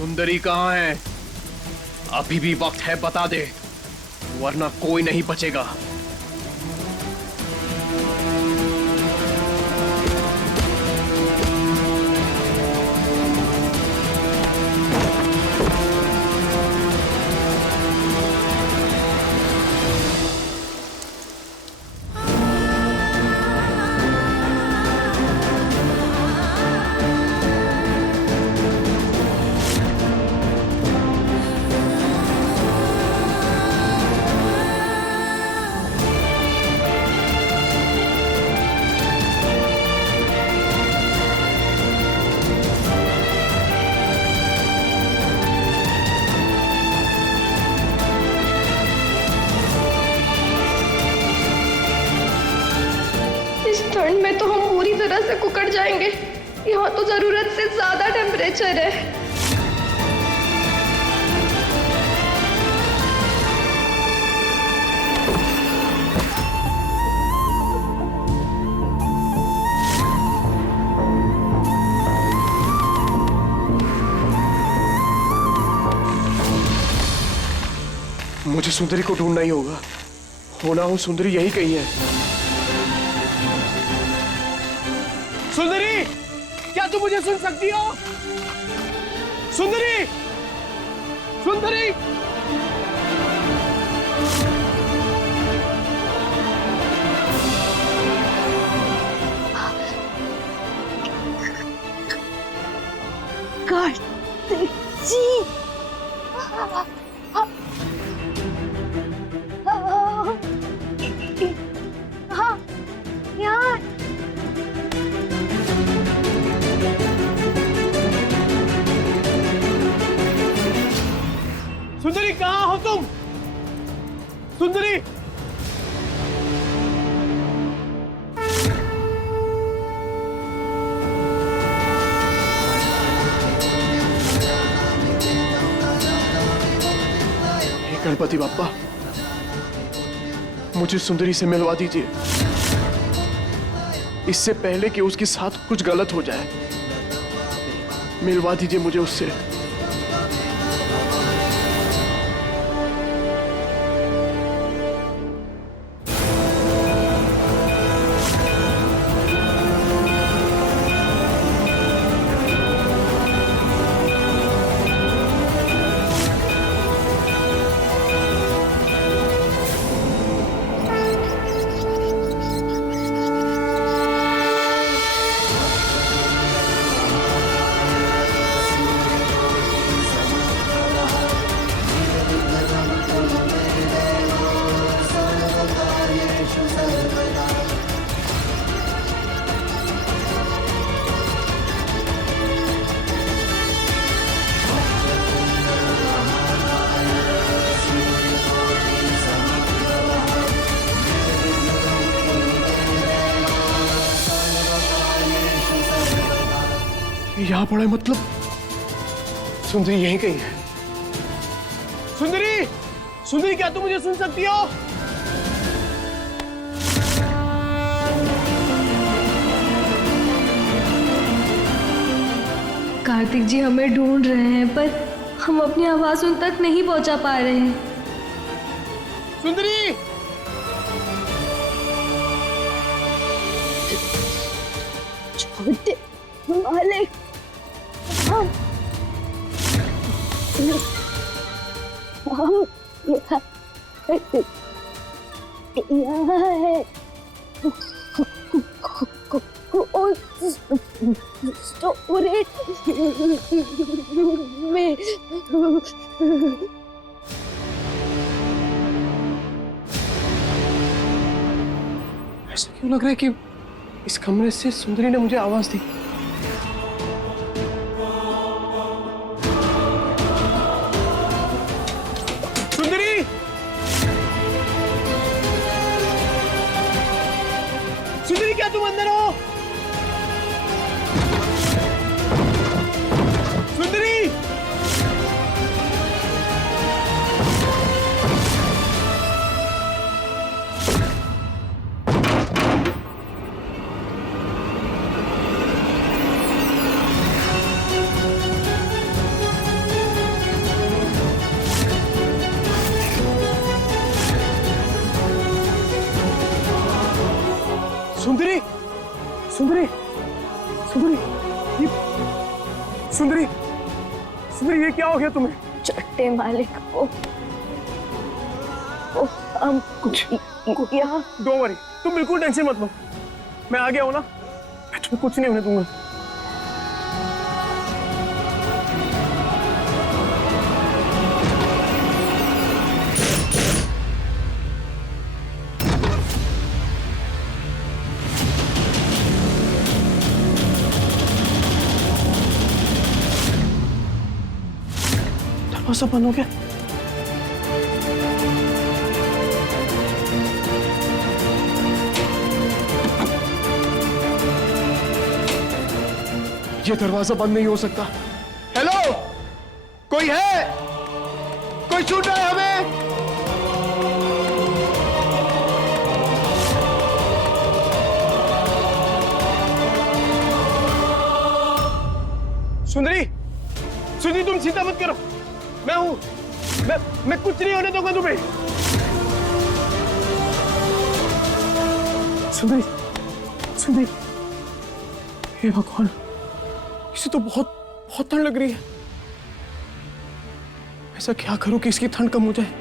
सुंदरी कहाँ है? अभी भी वक्त है, बता दे, वरना कोई नहीं बचेगा। ठंड में तो हम पूरी तरह से कुकड़ जाएंगे। यहाँ तो जरूरत से ज्यादा टेम्परेचर है। मुझे सुंदरी को ढूंढना ही होगा। होना हो सुंदरी यही कहीं है। सुंदरी, क्या तुम मुझे सुन सकती हो? सुंदरी, सुंदरी। कार्तिक जी, हाँ यार, सुंदरी कहाँ हो तुम? सुंदरी, हे गणपति बाप्पा, मुझे सुंदरी से मिलवा दीजिए, इससे पहले कि उसके साथ कुछ गलत हो जाए। मिलवा दीजिए मुझे उससे। यहाँ पड़ा है, मतलब सुंदरी यहीं कहीं है। सुंदरी, सुंदरी, क्या तुम मुझे सुन सकती हो? कार्तिक जी हमें ढूंढ रहे हैं, पर हम अपनी आवाज उन तक नहीं पहुंचा पा रहे हैं। सुंदरी, छोटे वाले, हम यहाँ है। स्टोरेज में ऐसा क्यों लग रहा है कि इस कमरे से सुंदरी ने मुझे आवाज दी? सुंदरी, सुंदरी, क्या तुम अंदर हो? सुंदरी, सुंदरी, सुंदरी, ये सुंदरी, सुंदरी ये क्या हो गया तुम्हें? छोटे मालिक को हम कुछ यहाँ डोंट वरी, तुम बिल्कुल टेंशन मत लो, मैं आ गया हूँ ना, मैं तुम्हें कुछ नहीं होने दूंगा। दरवाजा बंद हो गया। ये दरवाजा बंद नहीं हो सकता। हेलो, कोई है? कोई सुन रहा है हमें? सुंदरी, सुंदरी तुम चिंता मत करो, मैं हूं, मैं कुछ नहीं होने दूंगा तुम्हें। सुंदरी, सुंदरी, हे भगवान, इसे तो बहुत बहुत ठंड लग रही है। ऐसा क्या करूं कि इसकी ठंड कम हो जाए?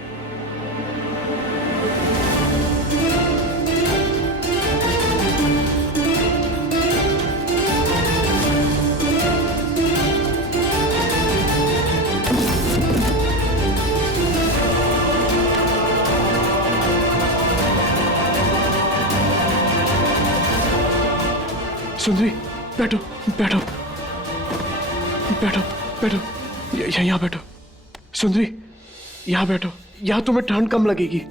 सुंदरी, बैठो, बैठो, बैठो, बैठो, यहाँ बैठो। सुंदरी, यहाँ बैठो, यहाँ तुम्हें ठंड कम लगेगी।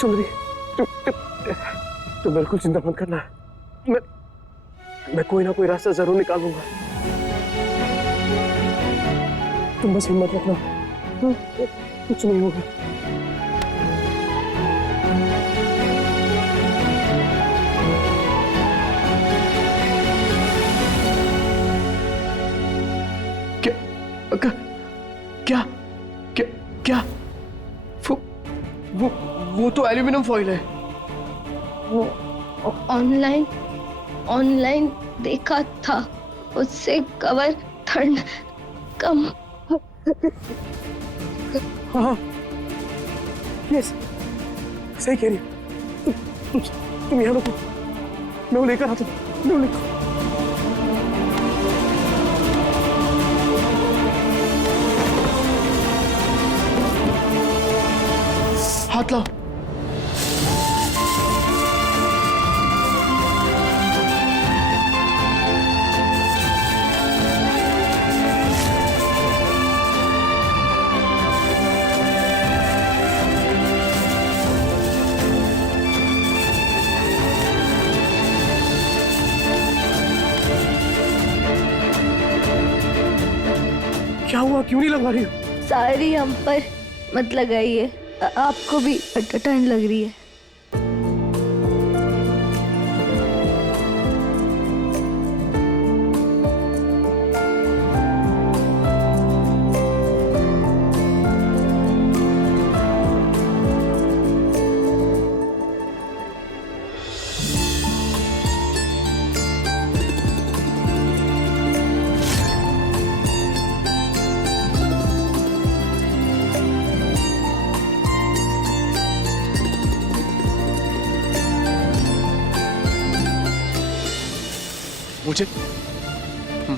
सुंदरी, तुम बिल्कुल चिंता मत करना, मैं कोई ना कोई रास्ता जरूर निकालूंगा। तुम बस हिम्मत रखना, कुछ नहीं होगा। क्या क्या क्या वो तो एल्यूमिनियम फॉइल है। वो ऑनलाइन देखा था, उससे कवर ठंड कम। हाँ, यस, सही कह रही हो। तुम यहाँ रुको, मैं वो लेकर आता हूँ, मैं वो लेकर। हाथ लाओ। क्या हुआ, क्यों नहीं लगा रही हो? सारी हम पर मत लगाइए, आपको भी ठंड लग रही है।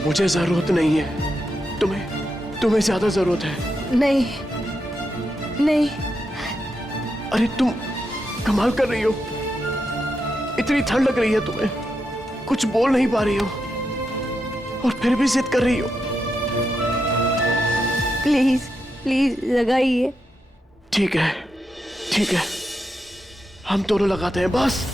मुझे जरूरत नहीं है, तुम्हें ज्यादा जरूरत है। नहीं नहीं, अरे तुम कमाल कर रही हो, इतनी ठंड लग रही है तुम्हें, कुछ बोल नहीं पा रही हो और फिर भी जिद कर रही हो। प्लीज प्लीज लगाइए। ठीक है, ठीक है, हम दोनों लगाते हैं बस।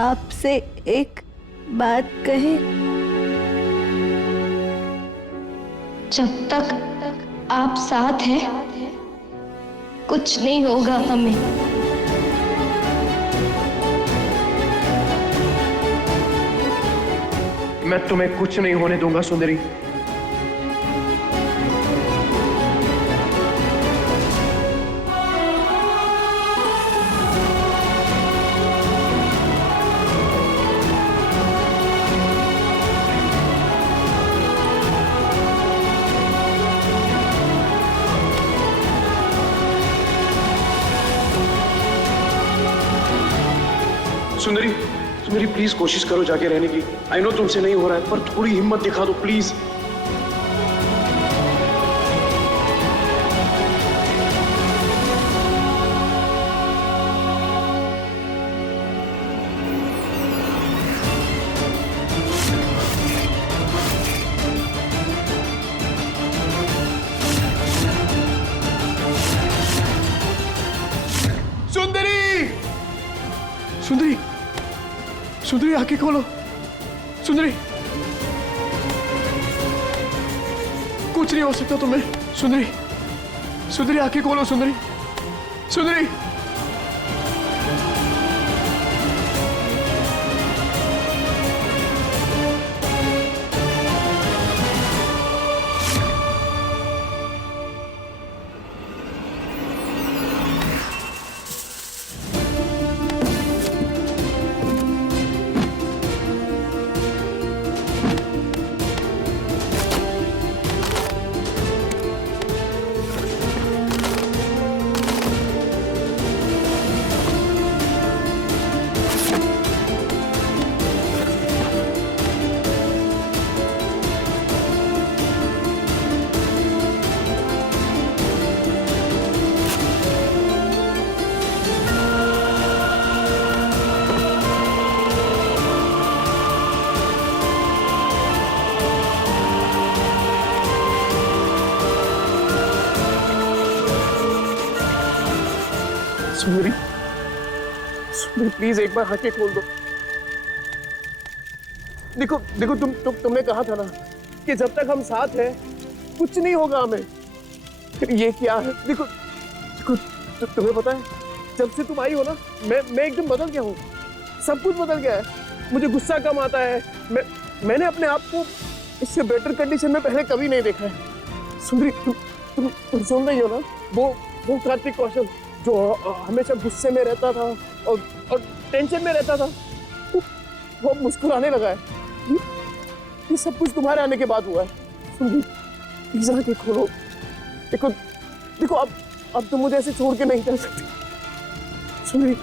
आपसे एक बात कहे। जब तक आप साथ हैं कुछ नहीं होगा हमें। मैं तुम्हें कुछ नहीं होने दूंगा सुंदरी। सुंदरी, सुंदरी प्लीज कोशिश करो जाके रहने की। आई नो तुमसे नहीं हो रहा है, पर थोड़ी हिम्मत दिखा दो प्लीज। सुंदरी, सुंदरी, सुंदरी आंखें खोलो। सुंदरी, कुछ नहीं हो सकता तुम्हें। सुंदरी, सुंदरी आंखें खोलो। सुंदरी, सुंदरी। सुंदरी, सुंदरी प्लीज एक बार आंखें खोल दो। देखो देखो, तुमने कहा था ना कि जब तक हम साथ हैं कुछ नहीं होगा हमें। ये क्या है? देखो देखो, तुम्हें पता है जब से तुम आई हो ना मैं एकदम बदल गया हूँ। सब कुछ बदल गया है। मुझे गुस्सा कम आता है। मैंने अपने आप को इससे बेटर कंडीशन में पहले कभी नहीं देखा है। सुंदरी, तुम सुन रही हो ना? वो कार्तिक कौशल जो हमेशा गुस्से में रहता था और टेंशन में रहता था, वो मुस्कुराने लगा है। ये सब कुछ तुम्हारे आने के बाद हुआ है। सुंदरी प्लीज आंखें खोलो। देखो देखो, अब तुम मुझे ऐसे छोड़ के नहीं जा सकती। सुंदरी,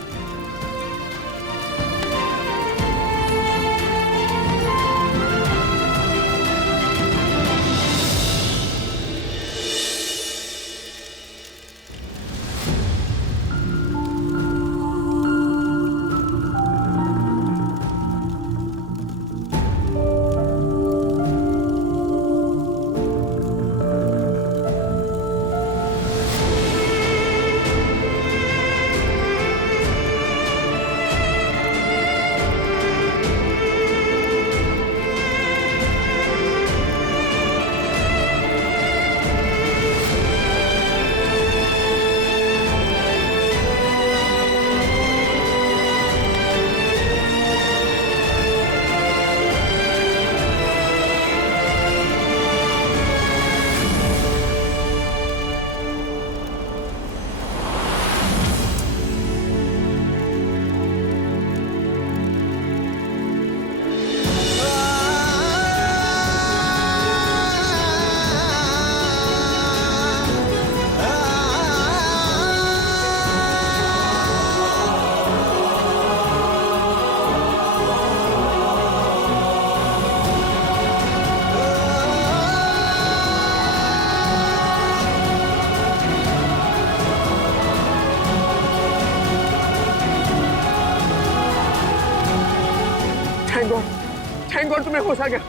तुम्हें होश आ गया।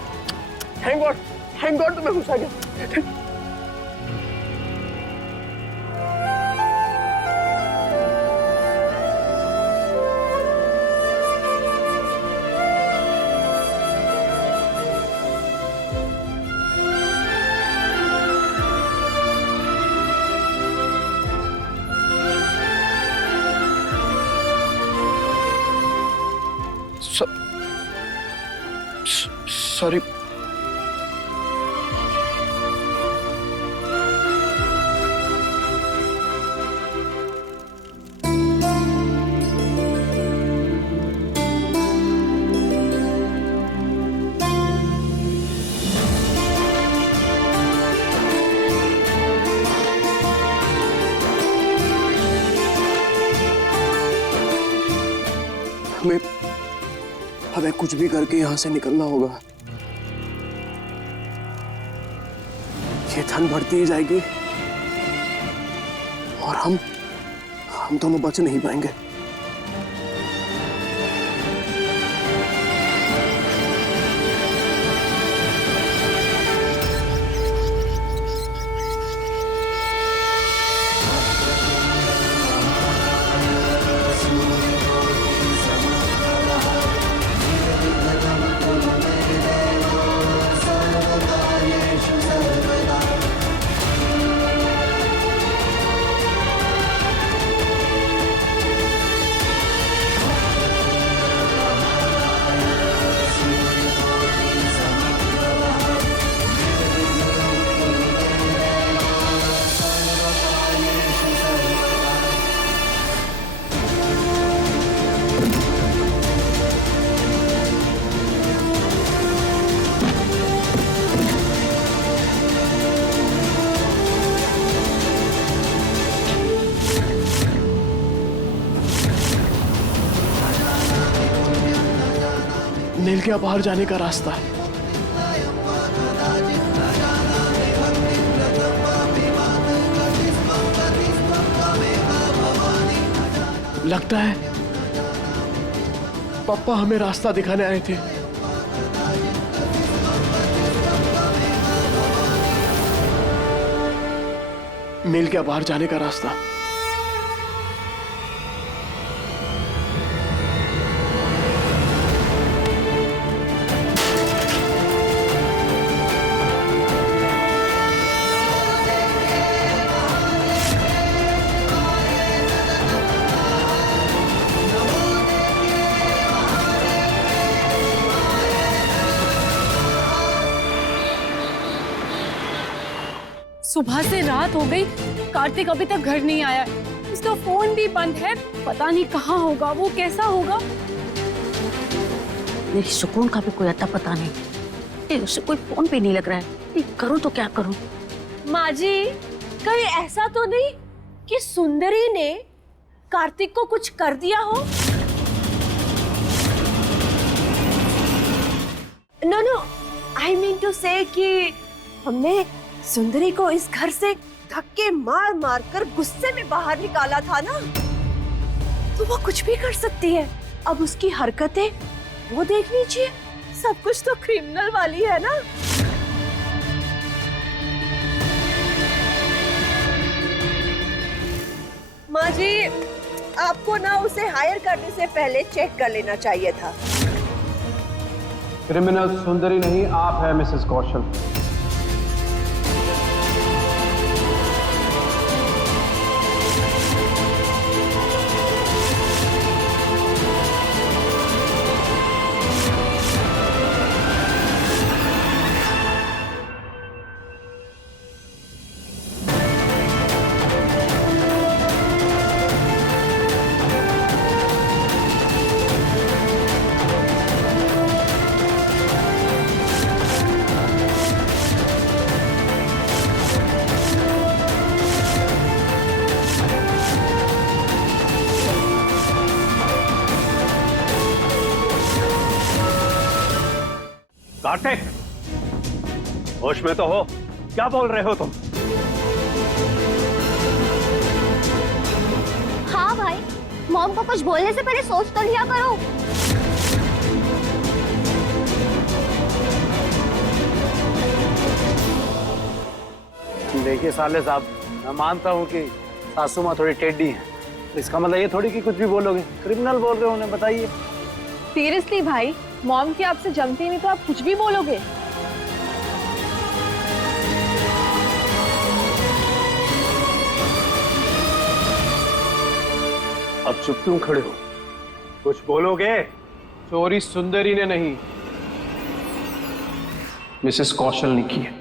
थैंक गॉड तुम्हें होश आ गया। सॉरी। हमें कुछ भी करके यहां से निकलना होगा। ये ठंड बढ़ती ही जाएगी और हम दोनों बच नहीं पाएंगे। नील के बाहर जाने का रास्ता है। लगता है पापा हमें रास्ता दिखाने आए थे। नील के बाहर जाने का रास्ता। सुबह से रात हो गई, कार्तिक अभी तक घर नहीं आया। उसका फोन भी बंद है, पता नहीं कहाँ होगा, वो कैसा होगा। मेरी सुकून का भी कोई अता पता नहीं। उसे कोई फोन भी नहीं लग रहा है। करूं तो क्या करूं? माँ जी, कहीं ऐसा तो नहीं कि सुंदरी ने कार्तिक को कुछ कर दिया हो? नो, आई मीन टू से कि हमने सुंदरी को इस घर से धक्के मार मार कर गुस्से में बाहर निकाला था ना, तो वो कुछ भी कर सकती है। अब उसकी हरकतें वो देख लीजिए, सब कुछ तो क्रिमिनल वाली है ना। माँ जी, आपको ना उसे हायर करने से पहले चेक कर लेना चाहिए था। क्रिमिनल सुंदरी नहीं, आप है मिसेस कौशल। कार्तिक, होश में तो हो? क्या बोल रहे हो तुम? हाँ भाई, मॉम को कुछ बोलने से पहले सोच तो लिया करो। देखिए साले साहब, मैं मानता हूँ कि सासू माँ थोड़ी टेढ़ी है, इसका मतलब ये थोड़ी कि कुछ भी बोलोगे। क्रिमिनल बोल रहे हो उन्हें, बताइए। सीरियसली भाई, मॉम की आपसे जमती नहीं तो आप कुछ भी बोलोगे? अब चुप क्यों खड़े हो? कुछ बोलोगे? चोरी सुंदरी ने नहीं, मिसेस कौशल ने की है।